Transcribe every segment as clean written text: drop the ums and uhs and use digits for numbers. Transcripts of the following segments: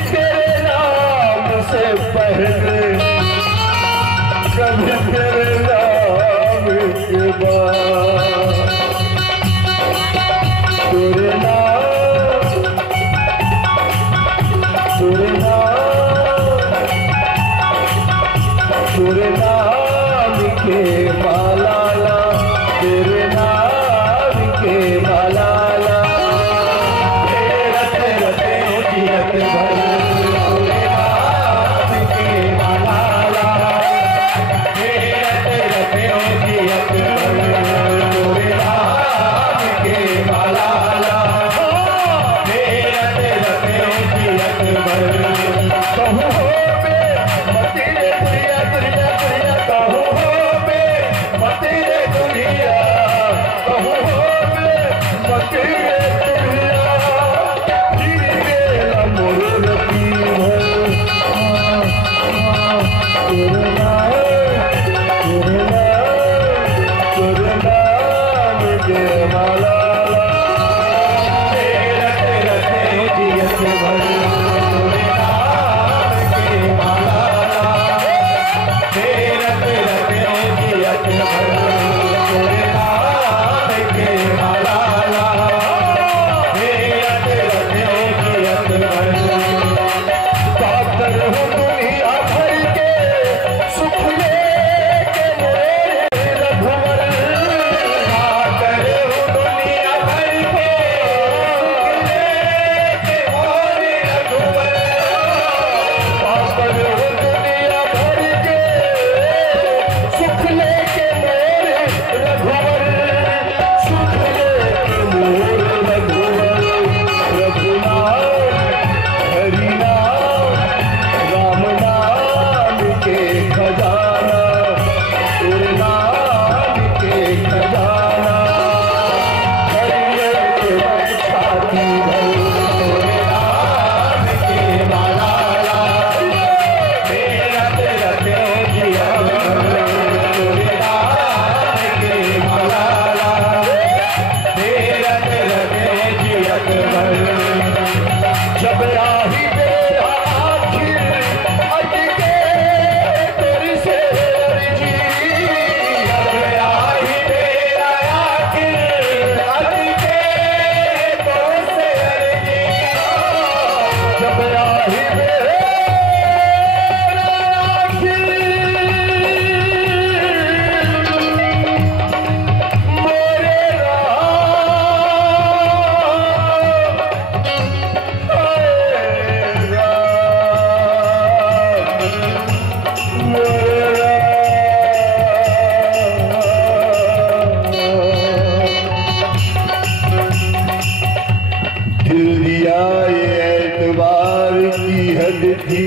तेरे नाम से पहले, कभी तेरे नाम के बाद। तेरे नाम, तेरे नाम, तेरे नाम के मालाला, तेरे नाम के मालाला, तेरा तेरा तेरा जियत भर, तेरे नाम के मालाला, तेरा तेरा तेरा जियत भर, तेरे नाम के मालाला, तेरा तेरा तेरा जियत भर। कहूँ हो बे मती रे दुनिया, दुनिया दुनिया, कहूँ हो बे मती रे दुनिया, कहूँ हो बे मती रे दुनिया, जीने ला मोर रती भर। तेरे नाम, तेरे नाम, तेरे नाम के मालाला, तेरा तेरा तेरा जियत भर, तेरे नाम के मालाला, तेरा तेरा तेरा जियत भर, तेरे नाम के मालाला, तेरा तेरा तेरा जियत भर। पाकर हूँ दुनिया भर के सुख लेके मोरे रघुवर, पाकर हूँ दुनिया भर के सुख लेके मोरे रघुवर, पाकर हूँ दुनिया भर के सुख लेके मोरे रघुवर, सुख लेके मोरे रघुवर। रघुनाम हरि नाम राम नाम के खजाना, तेरे नाम के खजाना, हरियर के छाती भर, तेरे नाम के मालाला, तेरा तेरा तेरा जियत भर, तेरे नाम के मालाला, तेरा तेरा तेरा जियत भर। जब आही बेरा आखिर अटके तेरी से अर्जी, जब आही बेरा आखिर अटके तेरी से अर्जी, जब आही बेरा आखिर मोरे दिल दिया ये एतबार की हद थी,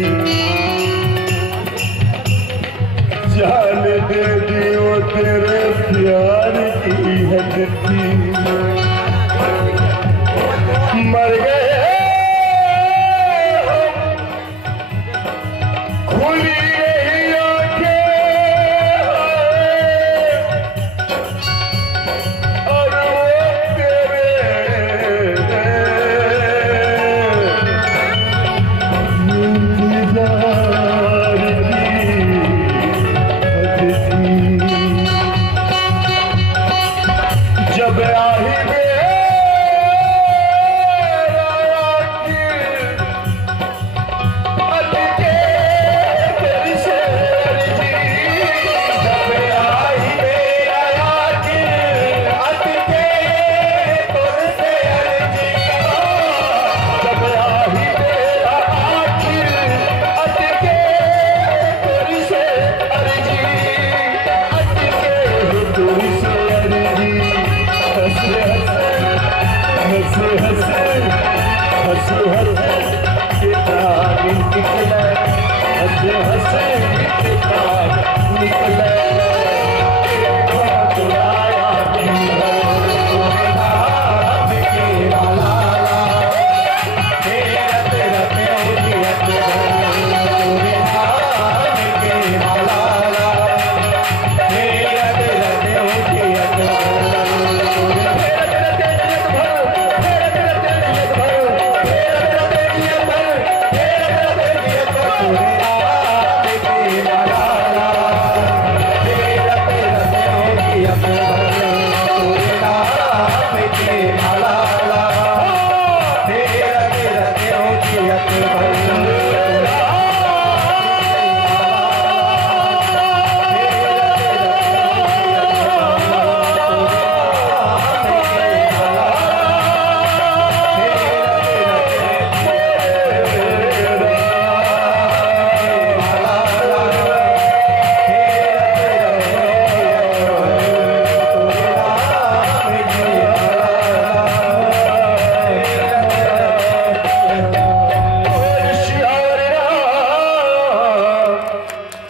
जान दे दियो तेरे प्यार की हद थी। मर गए हम, खुली यही आंखें और वो तेरे इंतजार की हद थी। जब आही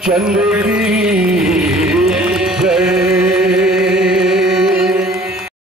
चंद की